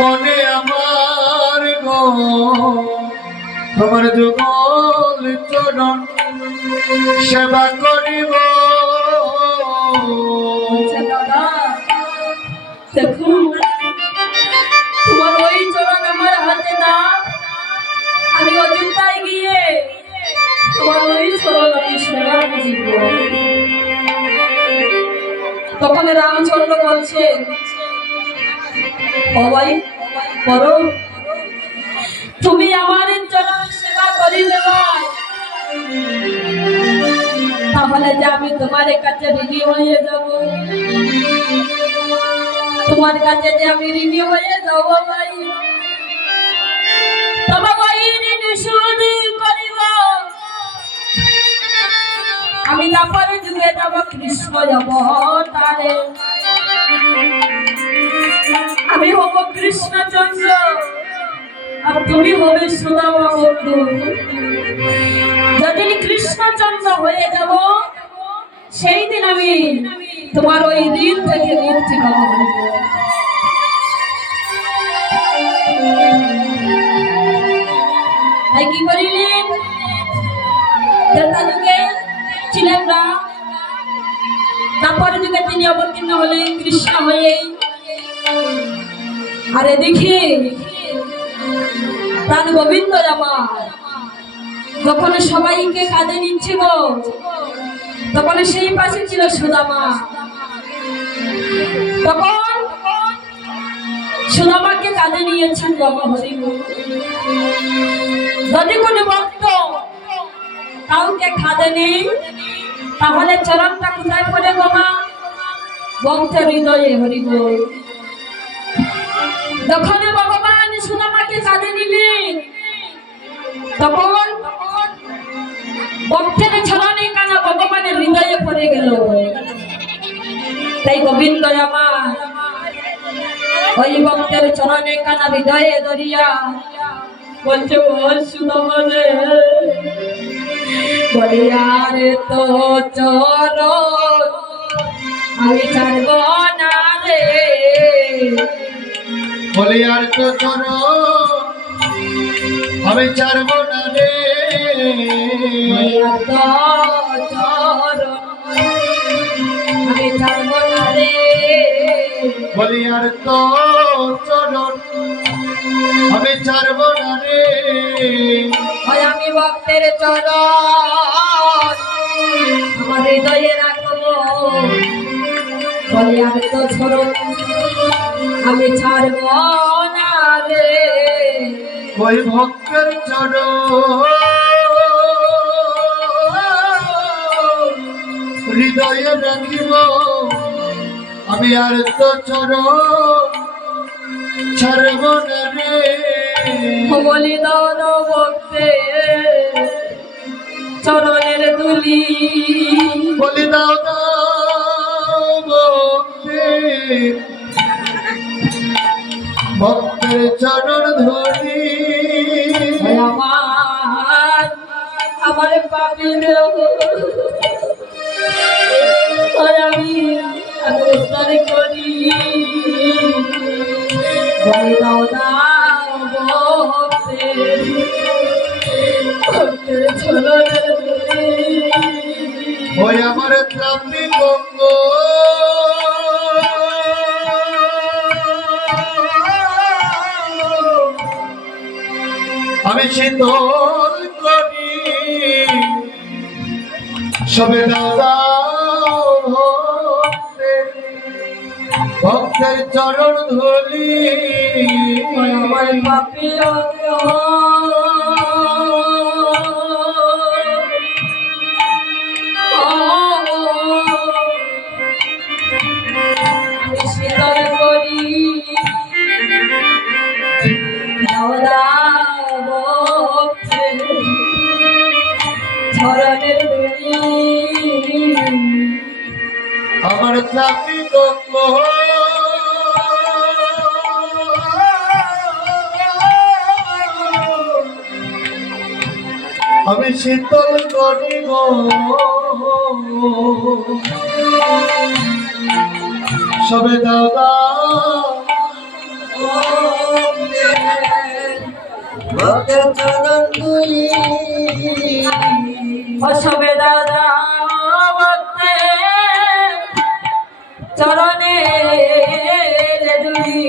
মনে আমার গো তোমার যুগল চরণ সেবা করিব। দেখো তোমার ওই চরণ আমার হাতে না, আমি অযোধ্যায় গিয়ে তোমার ওই চরণ আমি সেবা করিব। তখন রামচন্দ্র বলছেন, সবাই করো, তুমি আমার চরণ সেবা করিবে তাহলে যে আমি তোমার কাছে ঋণী হয়ে যাব, তোমার কাছে যে আমি ঋণী হয়ে যাব ভাই, তোমার ওই ঋণ শোধ করিব। আমি তারপরে যুগে যাব কৃষ্ণ অবতারে, আমি হব কৃষ্ণচন্দ্র আর তুমি হবে সুদামা বন্ধু। যেদিন কৃষ্ণচন্দ্র হয়ে যাব সেই দিন আমি তোমার ওই ঋণ থেকে মুক্তি পাবো। কি করিলেন? ত্রেতা যুগে ছিলেন রাম, তারপরে যুগে তিনি অবতীর্ণ হলেন কৃষ্ণ হয়ে। আরে দেখি প্রাণ গোবিন্দ আমার যখন সবাইকে কাঁধে নিচ্ছে গো, তখন সেই পাশে ছিল সুদামা। তখন সুদামাকে কাঁধে নিয়েছেন বাবা হরিব। যদি কোনো ভক্ত কাউকে কাঁধে নেই তাহলে চরণটা কোথায় পড়ে বাবা? ভক্তের হৃদয়ে হরিব। যখন ভগবান সুদামাকে কাঁধে নিলেন তখন ভক্তের চরণে কানা ভগবানের হৃদয়ে পড়ে গেল। তাই গোবিন্দ আমার ওই ভক্তের চরণে কানা হৃদয়ে ধরিয়া বলছে, ও সুদামা রে, বলে আর তো চরণ আমি ছাড়ব না রে, বলে আর তো চরণ আমি ছাড়ব না রে, আমি ছাড়ব না রে, বলে আর তো চরণ আমি ছাড়ব না রে। আমি ভক্তের চরণ আমার হৃদয়ে রাখবো, বলে আর তো চরণ আমি ছাড়ব না রে। ওই ভক্তের চরণ হৃদয়ে রাখিব, আমি আর তো চরণ ছাড়ব না রে। বলি দান ভক্তে চরণের দুলি, বলি দাও ভক্তের চরণ ধরি। আমার পাপি আমি উদ্ধার করি, দাও দাও ভক্তের চরণের দুলি। ওই আমার ত্রাপি গঙ্গ আমি শীতল করি, সবে ভক্তের চরণ ধরি। আমার পাপি শীতল করি, চরণের দুলি। আমার ত্রাপি গঙ্গ আমি শীতল করিব, সবে দাদা ভক্তের চরণ ধুলি অসবে দাদা ভক্তে চরণে দুলি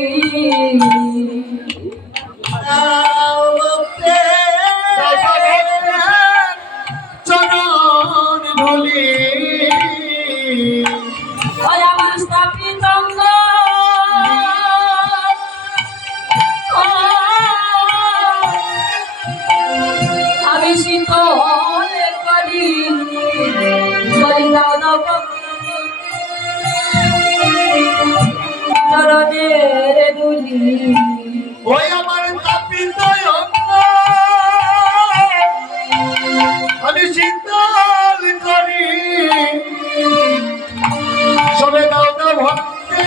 চরণ ধুলি ওই আমার স্থাপিত অঙ্গ আমি শীতল করি বলি দাও দাও চরণের দুলি ওই আমার তাপিত অঙ্গ আমি শীতল করি সবে দাও দাও ভক্তে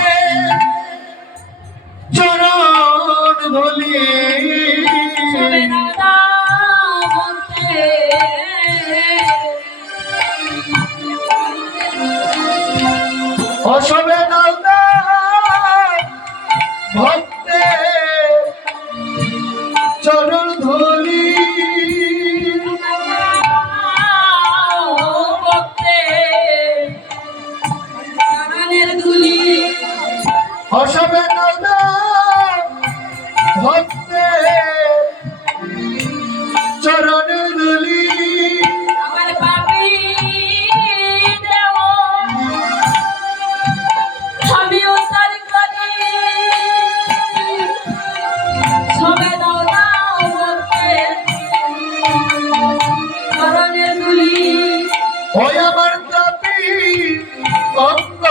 চরণ ধুলি সবে দাদা ভক্তে অসবে দাও দাও ভক্তে চরণ ধুলি ভক্তে চরণের দুলি অসবে দাও দাও ভক্তে চরণ ধুলি আমার পাপি দেব আমি উদ্ধার করি সবে দাও দাও ভক্তে চরণের দুলি ওই আমার তাপি অঙ্গ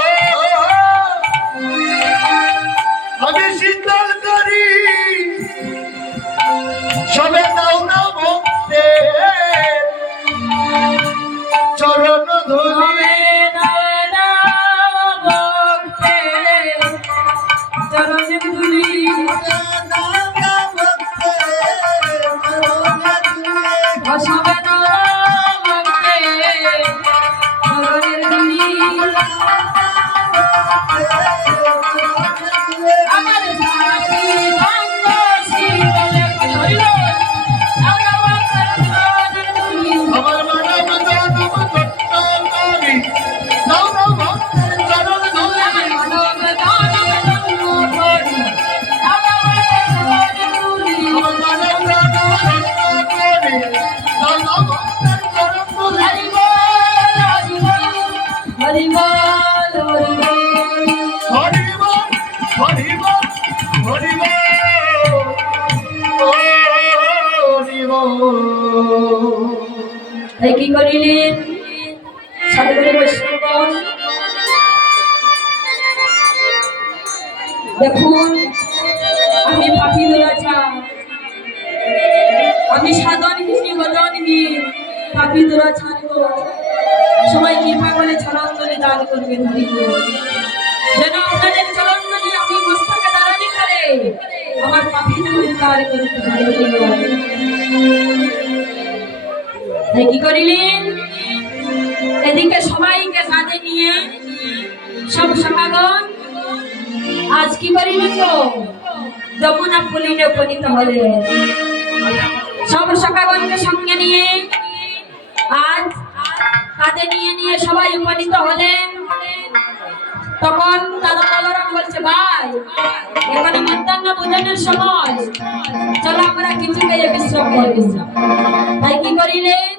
আমি শীতল করি সবে দাও না ভক্তে চরণ ধুলি সবে দাও দাও ভক্তে চরণের দুলি সবে দাও দাও ভক্তে চরণের দুলি আমার সাথী বঙ্গ শীতলে হইল আমরা বাতার চরণের দুলি আমার মানব দানব তত্ত্বকারী দাও না ভক্তের চরণ ধুলি মানব দানব ধর্ম করি আমরা বাতার চরণের দুলি আমার মানব দানব তত্ত্বকারী দাও না ভক্তের চরণ ধুলি হরি বল হরি বল হরি বল হরি বল হরি বল হরি বল হরি বল তাই কি করিলেন সাধুগুরু বৈষ্ণবগণ দেখুন আমি পাপি দুরাচার আমি সাধনহীন গজনহীন পাপি দুরাচার গো সবাই কৃপা করে চরণতলে দান করবে হরি বল। যেন আপনাদের চরণতলে আমি মস্তকে দাঁড়ানি করে আমার পাপি উদ্ধার করতে পারি হরি বল। তাই কি করিলেন এদিকে সবাইকে সাথে নিয়ে সব সমাগম আজ কি করিল তো যমুনা পুলিনে উপনীত হলে সব সখাগণকে সঙ্গে নিয়ে আজ কাঁধে নিয়ে নিয়ে সবাই উপনীত হলেন। তখন তারা বলরাম বলছে ভাই এখানে মধ্যাহ্ন ভোজনের সময় চলো আমরা কিছু খেয়ে বিশ্রাম করি। তাই কি করিলেন